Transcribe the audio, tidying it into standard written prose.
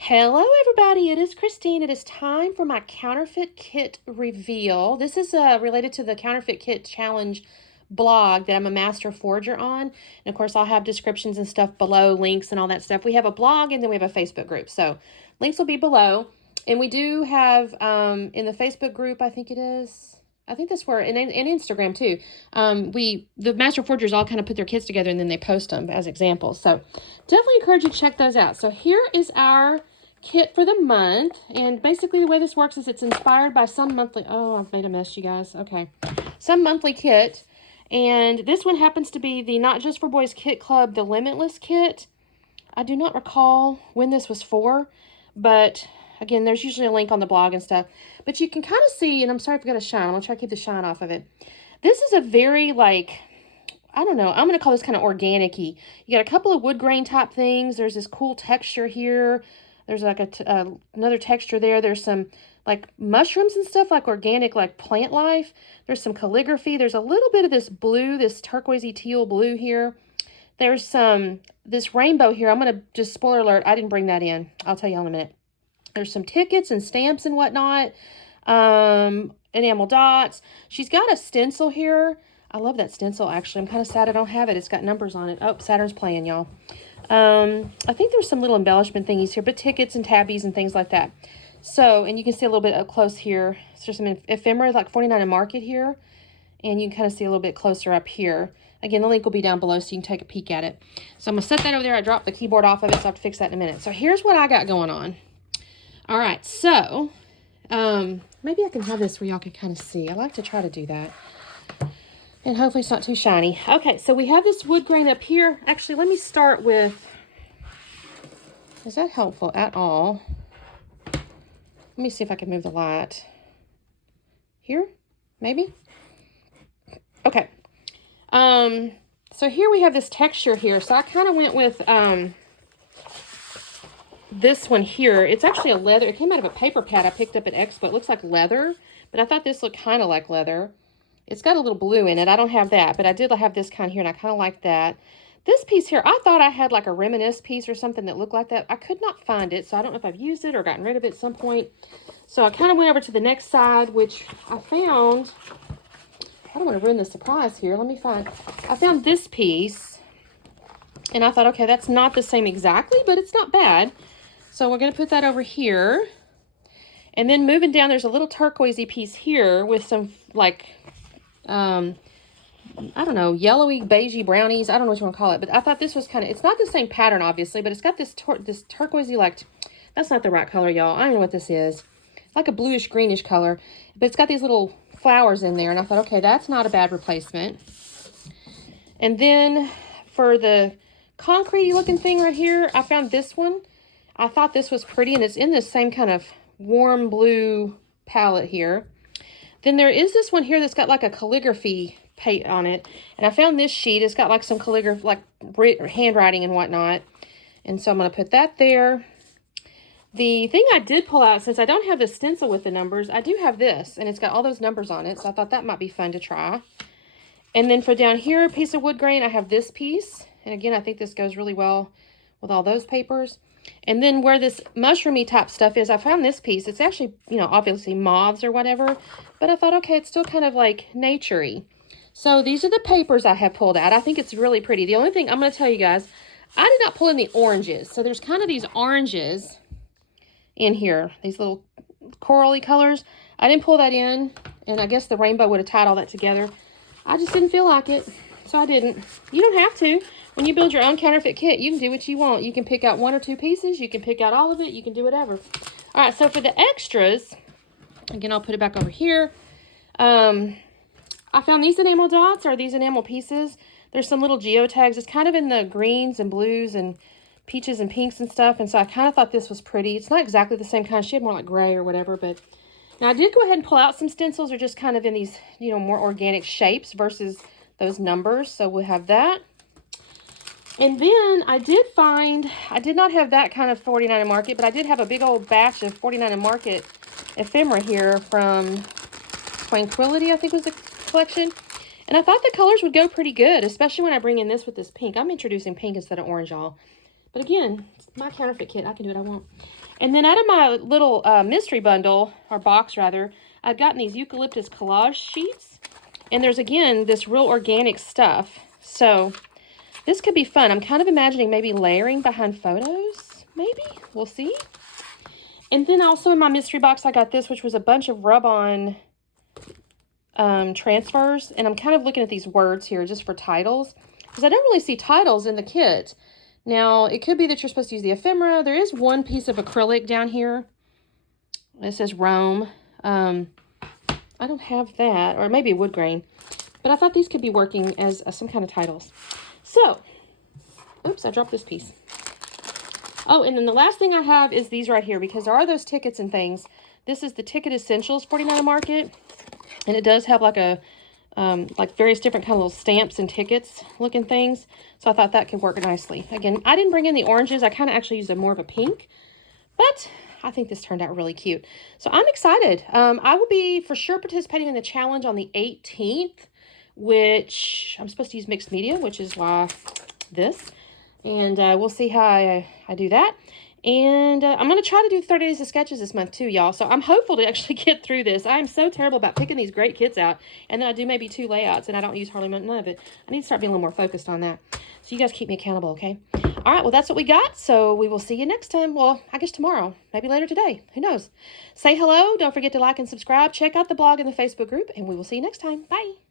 Hello everybody, it is Christine. It is time for my counterfeit kit reveal. This is related to the counterfeit kit challenge blog that I'm a master forger on. And of course I'll have descriptions and stuff below, links and all that stuff. We have a blog and then we have a Facebook group. So links will be below. And we do have in the Facebook group, I think that's where, and Instagram too. The master forgers all kind of put their kits together and then they post them as examples. So definitely encourage you to check those out. So here is our kit for the month. And basically the way this works is it's inspired by some monthly, oh, I've made a mess, you guys. Okay. Some monthly kit. And this one happens to be the Not Just for Boys Kit Club, the Limitless kit. I do not recall when this was for, but again, there's usually a link on the blog and stuff. But you can kind of see, and I'm sorry if I got a shine. I'm going to try to keep the shine off of it. This is a very, I don't know. I'm going to call this kind of organic-y. You got a couple of wood grain type things. There's this cool texture here. There's like another texture there. There's some like mushrooms and stuff, like organic, like plant life. There's some calligraphy. There's a little bit of this blue, this turquoisey teal blue here. There's this rainbow here. I'm going to just, spoiler alert, I didn't bring that in. I'll tell you in a minute. There's some tickets and stamps and whatnot. Enamel dots. She's got a stencil here. I love that stencil, actually. I'm kind of sad I don't have it. It's got numbers on it. Oh, Saturn's playing, y'all. I think there's some little embellishment thingies here, but tickets and tabbies and things like that. So, and you can see a little bit up close here. So there's some ephemera, like 49 in market here. And you can kind of see a little bit closer up here. Again, the link will be down below so you can take a peek at it. So I'm going to set that over there. I dropped the keyboard off of it, so I have to fix that in a minute. So here's what I got going on. All right, so maybe I can have this where y'all can kind of see. I like to try to do that. And hopefully it's not too shiny. Okay, so we have this wood grain up here. Actually, let me start with, is that helpful at all? Let me see if I can move the light. Here, maybe? Okay. So here we have this texture here. So I kind of went with this one here. It's actually a leather. It came out of a paper pad I picked up at Expo. It looks like leather, but I thought this looked kind of like leather. It's got a little blue in it. I don't have that, but I did have this kind here, and I kind of like that. This piece here, I thought I had like a reminisce piece or something that looked like that. I could not find it, so I don't know if I've used it or gotten rid of it at some point. So I kind of went over to the next side, which I found. I don't want to ruin the surprise here. Let me find. I found this piece, and I thought, okay, that's not the same exactly, but it's not bad. So we're going to put that over here. And then moving down, there's a little turquoisey piece here with some, like, I don't know, yellowy, beigey brownies. I don't know what you want to call it, but I thought this was kind of, it's not the same pattern, obviously, but it's got this turquoisey, like, that's not the right color, y'all. I don't know what this is. Like a bluish, greenish color, but it's got these little flowers in there, and I thought, okay, that's not a bad replacement. And then for the concrete looking thing right here, I found this one. I thought this was pretty, and it's in this same kind of warm blue palette here. Then there is this one here that's got like a calligraphy paint on it. And I found this sheet. It's got like some calligraphy, like handwriting and whatnot. And so I'm going to put that there. The thing I did pull out, since I don't have the stencil with the numbers, I do have this. And it's got all those numbers on it. So I thought that might be fun to try. And then for down here, a piece of wood grain, I have this piece. And again, I think this goes really well with all those papers. And then where this mushroomy type stuff is, I found this piece. It's actually, you know, obviously moths or whatever. But I thought, okay, it's still kind of like nature-y. So these are the papers I have pulled out. I think it's really pretty. The only thing I'm going to tell you guys, I did not pull in the oranges. So there's kind of these oranges in here. These little corally colors. I didn't pull that in. And I guess the rainbow would have tied all that together. I just didn't feel like it. So I didn't. You don't have to. When you build your own counterfeit kit, you can do what you want. You can pick out one or two pieces. You can pick out all of it. You can do whatever. All right, so for the extras, again, I'll put it back over here. I found these enamel dots, or these enamel pieces. There's some little geotags. It's kind of in the greens and blues and peaches and pinks and stuff. And so I kind of thought this was pretty. It's not exactly the same kind of shade, more like gray or whatever. But now I did go ahead and pull out some stencils, or just kind of in these, you know, more organic shapes versus those numbers. So we'll have that. And then I did find, I did not have that kind of 49 in market, but I did have a big old batch of 49 in market ephemera here from Tranquility, I think was the collection. And I thought the colors would go pretty good, especially when I bring in this with this pink. I'm introducing pink instead of orange, y'all. But again, My counterfeit kit. I can do it. I won't. And then out of my little mystery bundle, or box rather, I've gotten these eucalyptus collage sheets. And there's, again, this real organic stuff. So this could be fun. I'm kind of imagining maybe layering behind photos. Maybe. We'll see. And then also in my mystery box, I got this, which was a bunch of rub-on transfers. And I'm kind of looking at these words here just for titles, because I don't really see titles in the kit. Now, it could be that you're supposed to use the ephemera. There is one piece of acrylic down here. It says Rome. I don't have that, or maybe wood grain. But I thought these could be working as some kind of titles. So, oops, I dropped this piece. Oh, and then the last thing I have is these right here, because there are those tickets and things. This is the Ticket Essentials 49 Market, and it does have like a like various different kind of little stamps and tickets looking things. So I thought that could work nicely. Again, I didn't bring in the oranges. I kind of actually used more of a pink, but I think this turned out really cute. So I'm excited. I will be for sure participating in the challenge on the 18th, which I'm supposed to use mixed media, which is why this. And we'll see how I do that. And I'm going to try to do 30 days of sketches this month too, y'all. So I'm hopeful to actually get through this. I'm so terrible about picking these great kits out. And then I do maybe 2 layouts and I don't use hardly none of it. I need to start being a little more focused on that. So you guys keep me accountable, okay? All right, well, that's what we got. So we will see you next time. Well, I guess tomorrow, maybe later today. Who knows? Say hello. Don't forget to like and subscribe. Check out the blog and the Facebook group, and we will see you next time. Bye.